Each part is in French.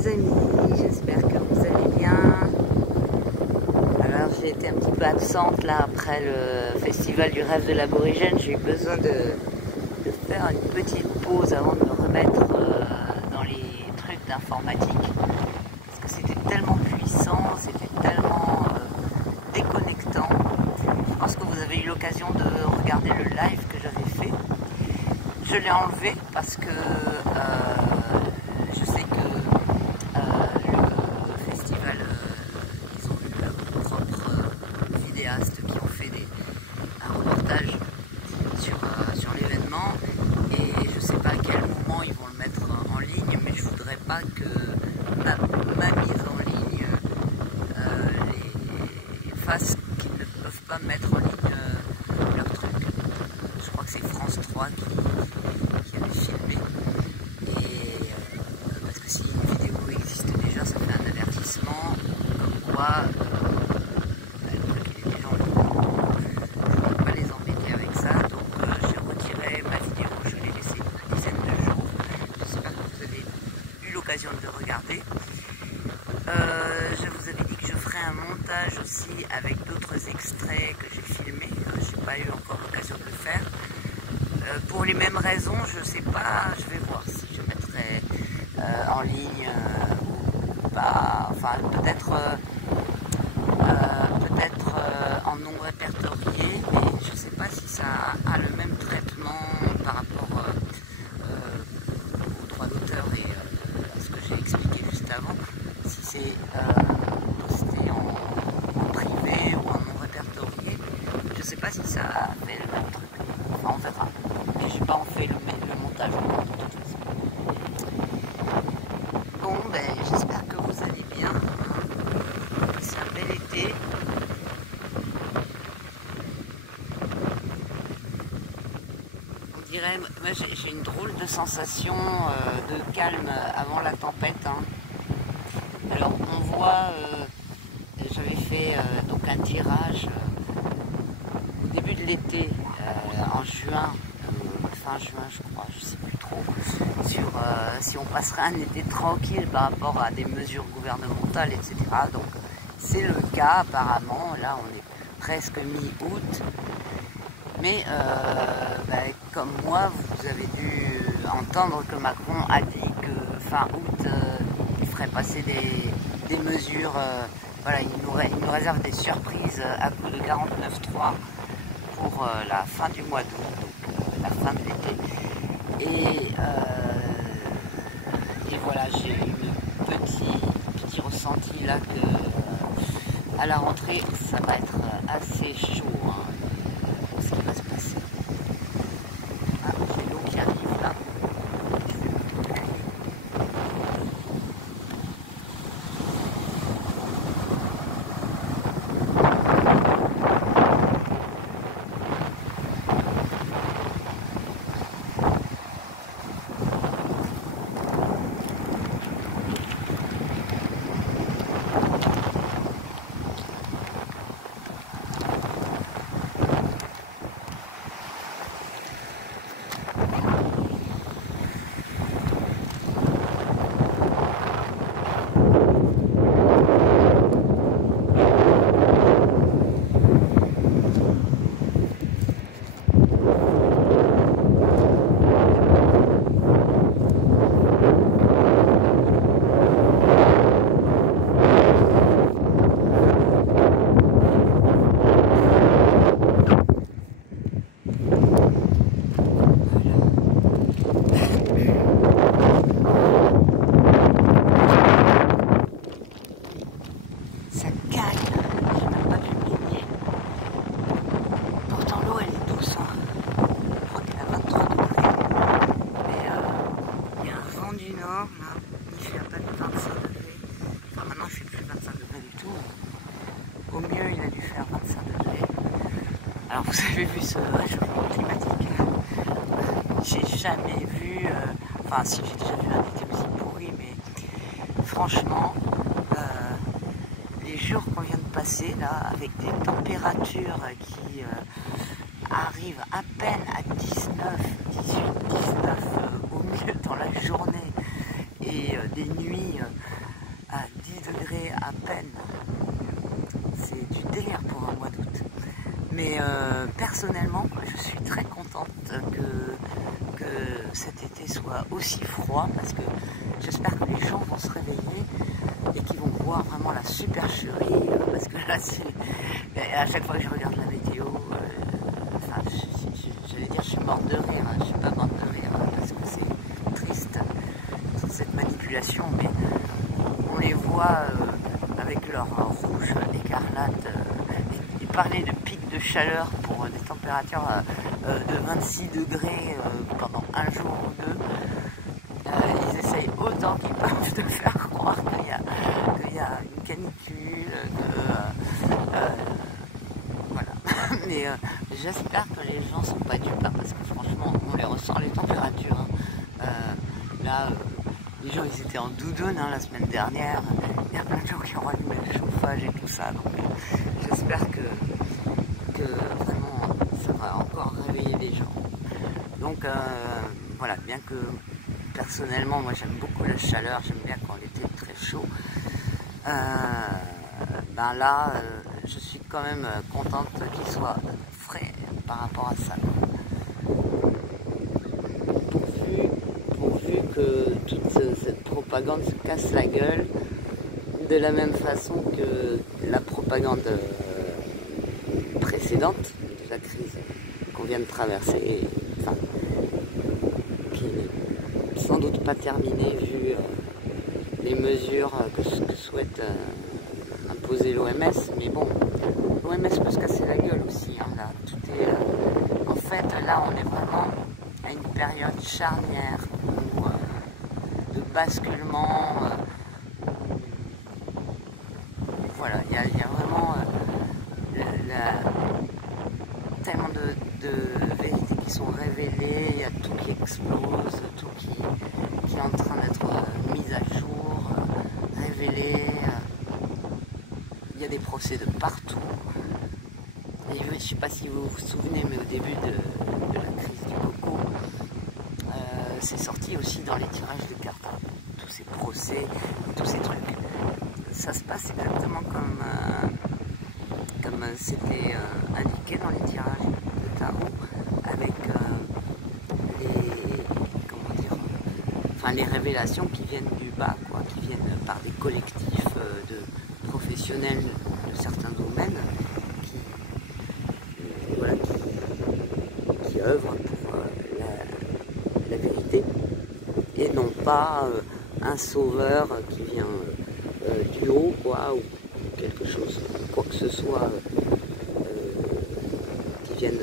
les amis, j'espère que vous allez bien. Alors j'ai été un petit peu absente là après le festival du rêve de l'aborigène. J'ai eu besoin de faire une petite pause avant de me remettre dans les trucs d'informatique. Parce que c'était tellement puissant, c'était tellement déconnectant. Je pense que vous avez eu l'occasion de regarder le live que j'avais fait. Je l'ai enlevé parce que je sais que le festival, ils ont eu leurs propres vidéastes qui ont fait un reportage sur l'événement, et je ne sais pas à quel moment ils vont le mettre en ligne, mais je voudrais pas que ma mise en ligne les fasse qu'ils ne peuvent pas mettre en ligne leur truc. Je crois que c'est France 3 qui avait filmé, et parce que si une vidéo existe déjà, ça fait un avertissement comme quoi le truc il est déjà en ligne. Je ne vais pas les embêter avec ça, donc j'ai retiré ma vidéo, je l'ai laissée une dizaine de jours. J'espère que vous avez eu l'occasion de le regarder. Je vous avais dit que je ferais un montage aussi avec d'autres extraits que j'ai filmés. Je n'ai pas eu encore l'occasion de le faire. Pour les mêmes raisons, je sais pas, je vais voir si je mettrai en ligne ou pas, enfin peut-être en non répertorié, mais je sais pas si ça a le même traitement par rapport aux droits d'auteur et à ce que j'ai expliqué juste avant, si c'est posté en privé ou en non répertorié. Je sais pas si ça fait le même truc, enfin on verra. J'ai pas en fait le montage de toute façon. Bon, ben j'espère que vous allez bien. C'est un bel été. On dirait, moi j'ai une drôle de sensation de calme avant la tempête. Hein. Alors on voit, j'avais fait donc un tirage au début de l'été, en juin. Fin juin je crois, je sais plus trop, sur si on passerait un été tranquille par rapport à des mesures gouvernementales, etc. Donc c'est le cas apparemment, là on est presque mi-août, mais comme moi vous avez dû entendre que Macron a dit que fin août il ferait passer des mesures, voilà, il nous réserve des surprises à coup de 49.3 pour la fin du mois d'août. La fin de l'été, et voilà, j'ai eu un petit ressenti là que à la rentrée ça va être assez chaud, hein, ce qui va se passer. Ah, j'ai l'eau qui arrive là. Au mieux, il a dû faire 25 degrés. Alors vous avez vu ce réchauffement climatique, j'ai jamais vu, enfin si, j'ai déjà vu un été aussi pourri, mais franchement, les jours qu'on vient de passer là, avec des températures qui arrivent à peine à 19, 18, 19 au mieux dans la journée, et et des nuits à 10 degrés à peine. C'est du délire pour un mois d'août. Mais personnellement, je suis très contente que cet été soit aussi froid, parce que j'espère que les gens vont se réveiller et qu'ils vont voir vraiment la supercherie, parce que là, à chaque fois que je regarde la météo, enfin, j'allais dire je suis morte de rire, je suis pas morte de rire, parce que c'est triste, toute cette manipulation, mais on les voit avec leur rouge écarlate, et parler de pic de chaleur pour des températures de 26 degrés pendant un jour ou deux. Ils essayent autant qu'ils peuvent de faire croire qu'il y a une canicule, voilà. Mais j'espère que les gens ne sont pas dupes, parce que franchement, on les ressent les températures. Là, les gens ils étaient en doudoune la semaine dernière. Il y a plein de gens qui ont allumé le chauffage et tout ça. Donc j'espère que vraiment ça va encore réveiller les gens. Donc voilà, bien que personnellement moi j'aime beaucoup la chaleur, j'aime bien quand l'été est très chaud. Ben là je suis quand même contente qu'il soit frais par rapport à ça. Pourvu que toute cette propagande se casse la gueule de la même façon que la propagande précédente de la crise qu'on vient de traverser, enfin, qui n'est sans doute pas terminée vu les mesures que souhaite imposer l'OMS. Mais bon, l'OMS peut se casser la gueule aussi. Là, tout est, en fait, là, on est vraiment à une période charnière de basculement. Voilà, il y a vraiment tellement de vérités qui sont révélées, il y a tout qui explose, tout qui est en train d'être mis à jour, révélé. Il y a des procès de partout. Et je ne sais pas si vous vous souvenez, mais au début de la crise du coco, c'est sorti aussi dans les tirages de cartes. Tous ces procès, tous ces trucs. Ça se passe exactement comme c'était indiqué dans les tirages de tarot, avec les révélations qui viennent du bas, quoi, qui viennent par des collectifs de professionnels de certains domaines qui œuvrent pour la vérité, et non pas un sauveur qui vient du haut, quoi, ou quelque chose, quoi que ce soit qui vienne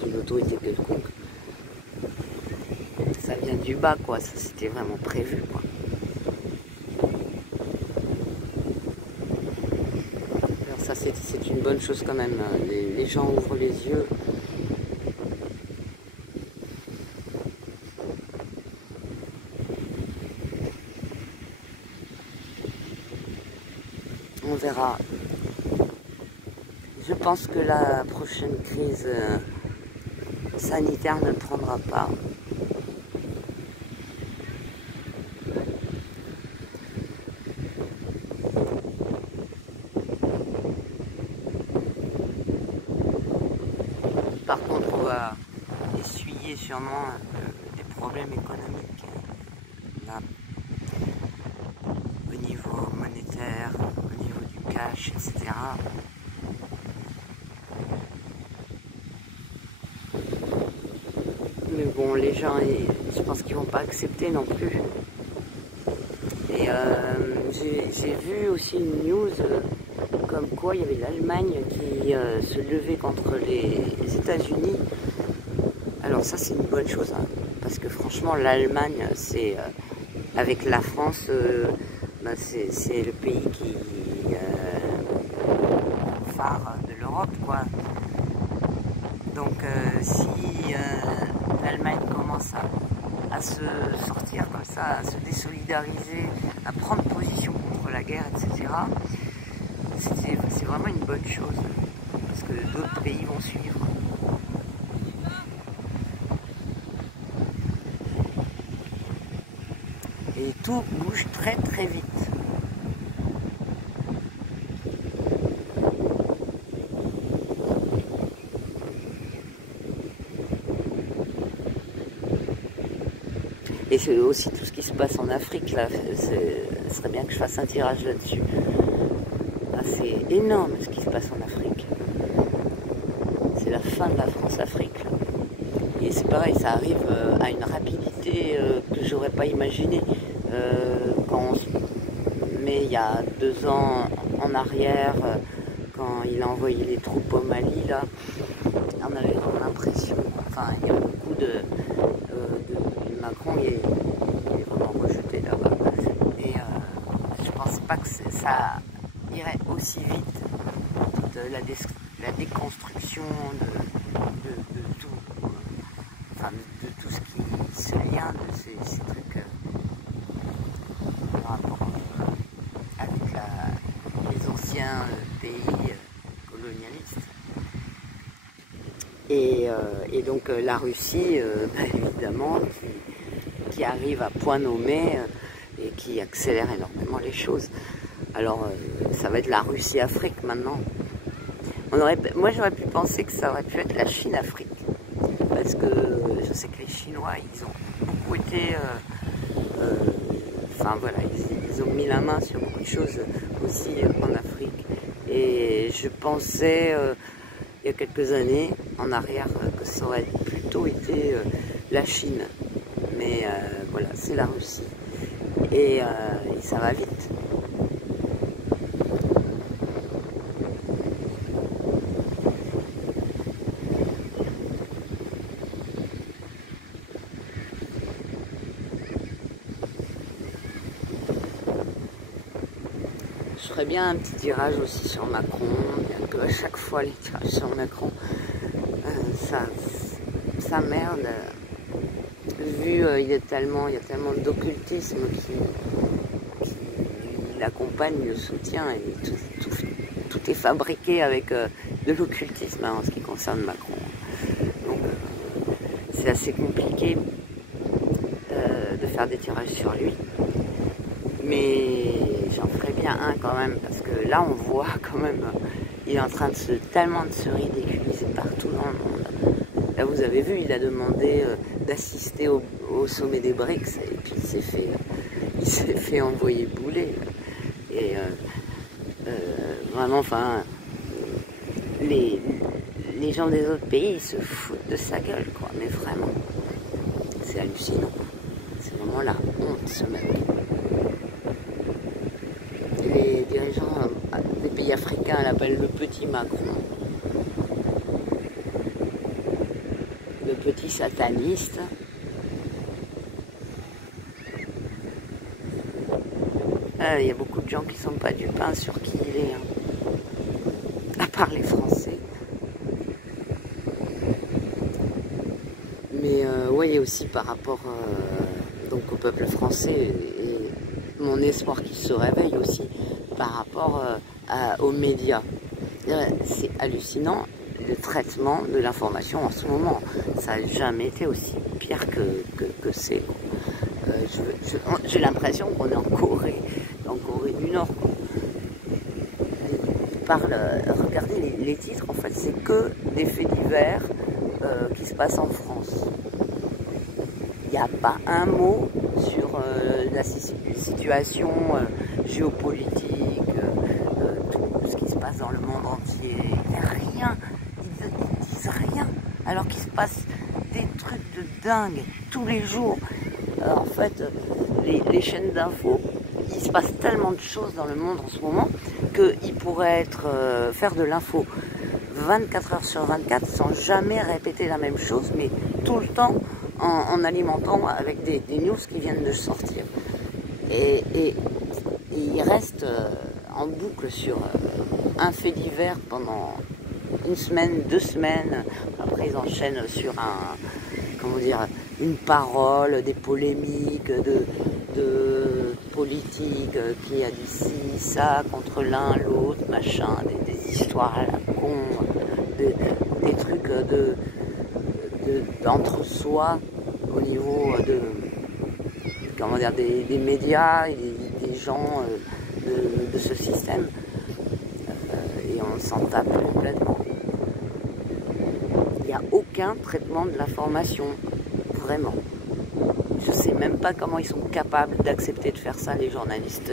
d'une autorité quelconque. Ça vient du bas, quoi, ça c'était vraiment prévu, quoi. Alors ça c'est une bonne chose quand même, les gens ouvrent les yeux. On verra. Je pense que la prochaine crise sanitaire ne prendra pas. Par contre, on va essuyer sûrement des problèmes économiques là, au niveau monétaire, au niveau du cash, etc. Mais bon, les gens, je pense qu'ils vont pas accepter non plus. Et j'ai vu aussi une news comme quoi il y avait l'Allemagne qui se levait contre les États-Unis. Alors ça c'est une bonne chose, parce que franchement l'Allemagne c'est avec la France, c'est le pays qui phare de l'Europe, quoi. Donc si l'Allemagne commence à se sortir comme ça, à se désolidariser, à prendre position contre la guerre, etc., c'est vraiment une bonne chose, parce que d'autres pays vont suivre. Et tout bouge très très vite. Et c'est aussi tout ce qui se passe en Afrique, là, ce serait bien que je fasse un tirage là-dessus. Ah, c'est énorme ce qui se passe en Afrique. C'est la fin de la France-Afrique. Et c'est pareil, ça arrive à une rapidité que j'aurais pas imaginé. Quand on se met il y a 2 ans en arrière, quand il a envoyé les troupes au Mali, là, on avait l'impression, enfin il y a beaucoup Macron il est vraiment rejeté là-bas. Et je pense pas que ça irait aussi vite, toute la déconstruction de tout, enfin de tout ce qui se lien de ces trucs par rapport avec les anciens pays colonialistes. Et donc la Russie, évidemment, qui arrive à point nommé et qui accélère énormément les choses. Alors ça va être la Russie-Afrique maintenant. Moi j'aurais pu penser que ça aurait pu être la Chine-Afrique. Parce que je sais que les Chinois, ils ont beaucoup été... enfin voilà, ils ont mis la main sur beaucoup de choses aussi en Afrique. Et je pensais, il y a quelques années, en arrière, que ça aurait plutôt été la Chine. Mais voilà, c'est la Russie. Et ça va vite. Je ferais bien un petit tirage aussi sur Macron, bien que à chaque fois les tirages sur Macron, ça merde. Vu il y a tellement d'occultisme qui l'accompagne, le soutient, et tout est fabriqué avec de l'occultisme en ce qui concerne Macron. Donc c'est assez compliqué de faire des tirages sur lui. Mais j'en ferai bien un quand même, parce que là on voit quand même, il est en train de tellement de se ridiculiser partout dans le monde. Là vous avez vu, il a demandé d'assister au sommet des BRICS, et puis il s'est fait envoyer bouler. Et vraiment, enfin, les gens des autres pays, ils se foutent de sa gueule, quoi, mais vraiment, c'est hallucinant. C'est vraiment la honte, ce mec. Les dirigeants des pays africains l'appellent le petit Macron, le petit sataniste. Il y a beaucoup de gens qui ne sont pas du pain sur qui il est, hein. À part les Français. Mais voyez aussi par rapport donc au peuple français, et mon espoir qu'il se réveille aussi par rapport aux médias. C'est hallucinant le traitement de l'information en ce moment. Ça n'a jamais été aussi pire que c'est. J'ai l'impression qu'on est en Corée du Nord. Regardez les titres, en fait, c'est que des faits divers qui se passent en France. Il n'y a pas un mot sur la situation géopolitique, tout ce qui se passe dans le monde entier. Il n'y a rien, ils disent rien, alors qu'il se passe des trucs de dingue tous les jours. En fait, les chaînes d'infos, il se passe tellement de choses dans le monde en ce moment qu'ils pourraient faire de l'info 24 heures sur 24 sans jamais répéter la même chose, mais tout le temps en alimentant avec des news qui viennent de sortir. Et ils restent en boucle sur un fait divers pendant une semaine, 2 semaines. Après, ils enchaînent sur une parole, des polémiques, de politique, qui a dit ci, ça, contre l'un, l'autre, machin, des histoires à la con, des trucs d'entre-soi au niveau comment dire, des médias et des gens de ce système. Et on s'en tape complètement. Il n'y a aucun traitement de l'information, vraiment. Je ne sais même pas comment ils sont capables d'accepter de faire ça, les journalistes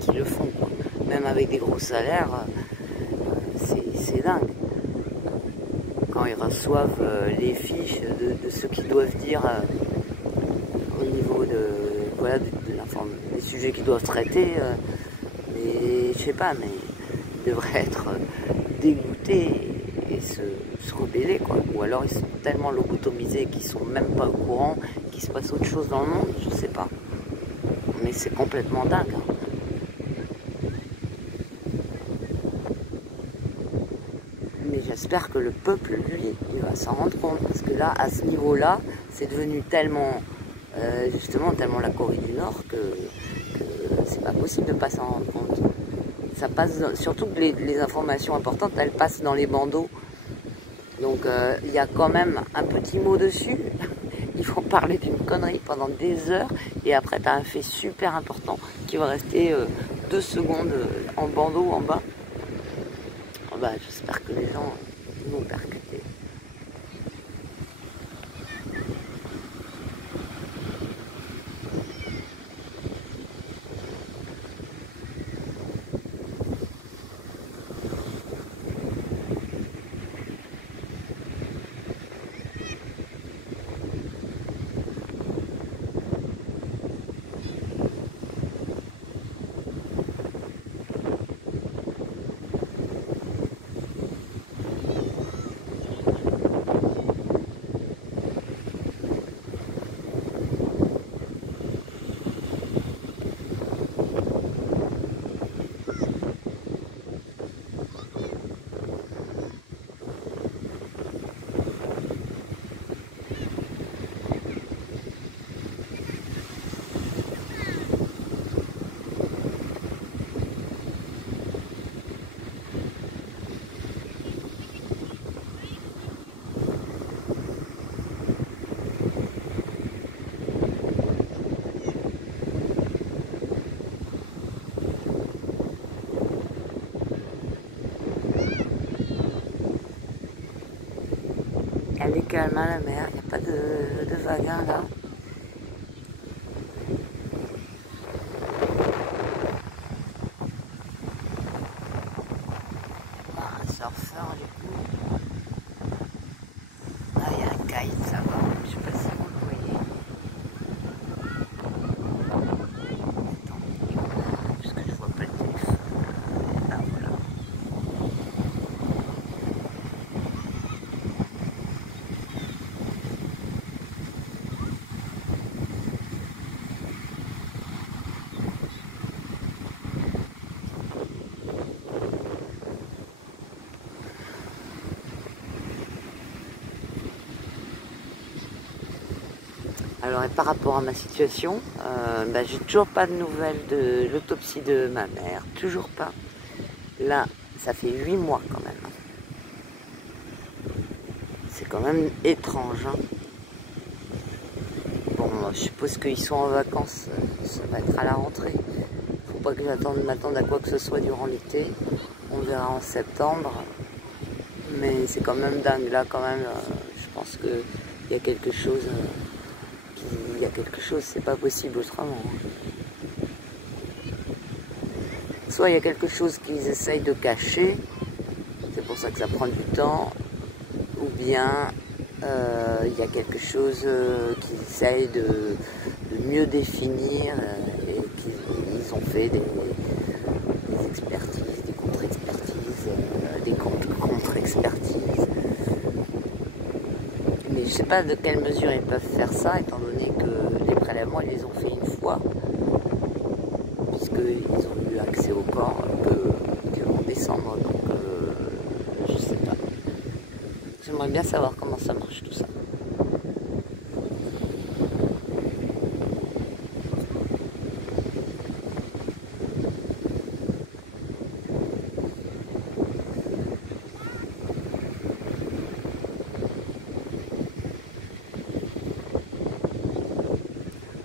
qui le font, quoi. Même avec des gros salaires, c'est dingue. Quand ils reçoivent les fiches de ce qu'ils doivent dire au niveau voilà, des sujets qu'ils doivent traiter, mais je sais pas, mais ils devraient être dégoûtés et se rebeller, quoi. Ou alors ils sont tellement lobotomisés qu'ils sont même pas au courant qu'il se passe autre chose dans le monde, je sais pas. Mais c'est complètement dingue, hein. Mais j'espère que le peuple, lui, il va s'en rendre compte, parce que là, à ce niveau-là, c'est devenu tellement, justement, tellement la Corée du Nord que c'est pas possible de pas s'en rendre compte. Ça passe, surtout que les informations importantes, elles passent dans les bandeaux. Donc il y a quand même un petit mot dessus. Ils vont parler d'une connerie pendant des heures et après tu as un fait super important qui va rester 2 secondes en bandeau en bas. Bah, j'espère que les gens vont percuter. Elle est calme, hein, la mer, il n'y a pas de vagues là. Ah, un surfeur du coup. Ah, il y a un kite, ça va. Je sais pas si vous le voyez. Attends, parce que je vois pas le téléphone. Ah, voilà. Alors, et par rapport à ma situation, bah, j'ai toujours pas de nouvelles de l'autopsie de ma mère, toujours pas. Là, ça fait 8 mois quand même. C'est quand même étrange, hein. Bon, je suppose qu'ils sont en vacances, ça va être à la rentrée. Faut pas que m'attende à quoi que ce soit durant l'été. On verra en septembre. Mais c'est quand même dingue, là quand même, je pense qu'il y a quelque chose... il y a quelque chose, c'est pas possible autrement. Soit il y a quelque chose qu'ils essayent de cacher, c'est pour ça que ça prend du temps, ou bien il y a quelque chose qu'ils essayent de mieux définir et qu'ils ont fait des expertises, des contre-expertises, des contre-expertises. Mais je sais pas de quelle mesure ils peuvent faire ça, étant donné que les prélèvements, ils les ont fait une fois, puisqu'ils ont eu accès au corps que en décembre, donc je sais pas. J'aimerais bien savoir comment ça marche tout ça.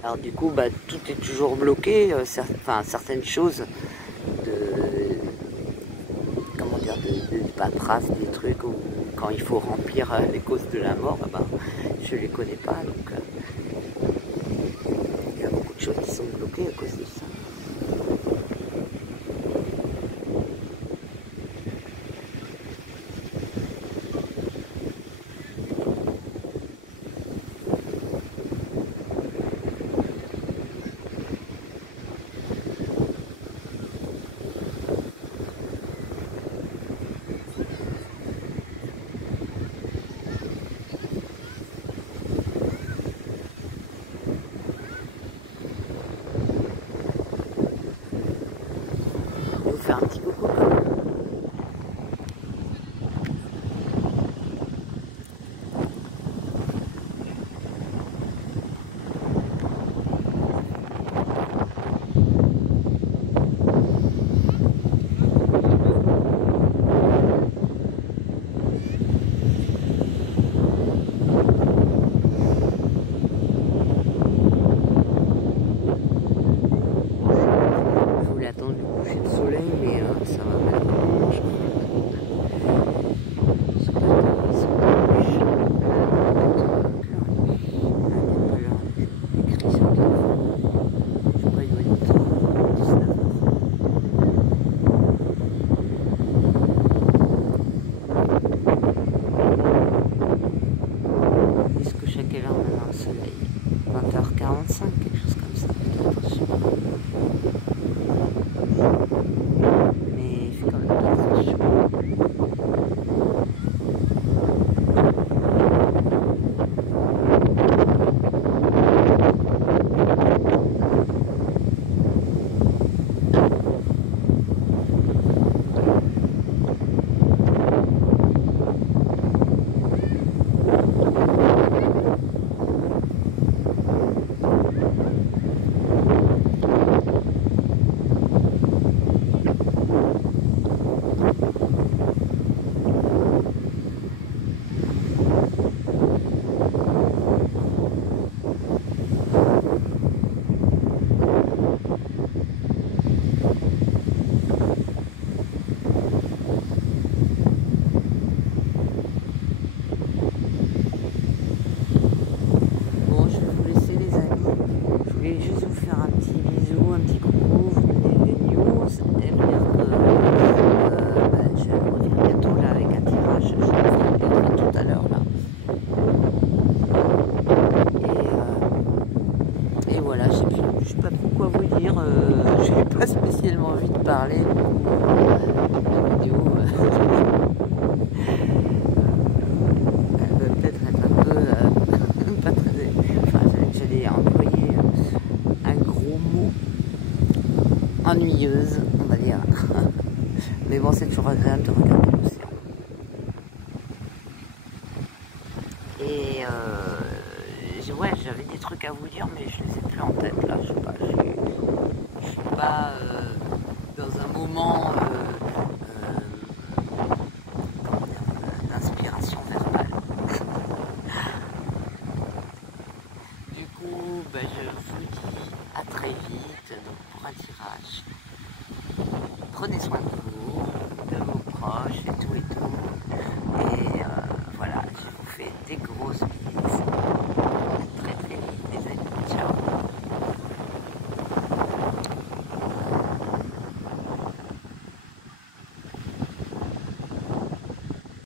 Alors Alors du coup, bah, tout est toujours bloqué, enfin certaines choses de, comment dire, de paperasse, des trucs où quand il faut remplir les causes de la mort, bah, je les connais pas, donc il y a beaucoup de choses qui sont bloquées à cause de ça. Faire un petit coucou quand même. Je voulais attendre le coucher de soleil, mais ça va maintenant. Est-ce que chaque heure maintenant le soleil 20h45, quelque chose comme ça, peut-être, je sais pas. Mais il fait quand même pas très chaud. Juste vous faire un petit bisou, un petit coucou, vous donner des news et vous dire que je reviens bientôt là avec un tirage, je le ferai tout à l'heure là. Et voilà, je sais pas trop quoi vous dire, je n'ai pas spécialement envie de parler. La vidéo, elle va peut-être être un peu pas très. Enfin, j'allais employer un gros mot, ennuyeuse, on va dire. Mais bon, c'est toujours agréable de regarder l'océan. Et ouais, j'avais des trucs à vous dire, mais je les ai plus en tête là. Je sais pas, je suis pas dans un moment d'inspiration verbale. Du coup, ben, je vous dis à très vite donc pour un tirage. Prenez soin de vous.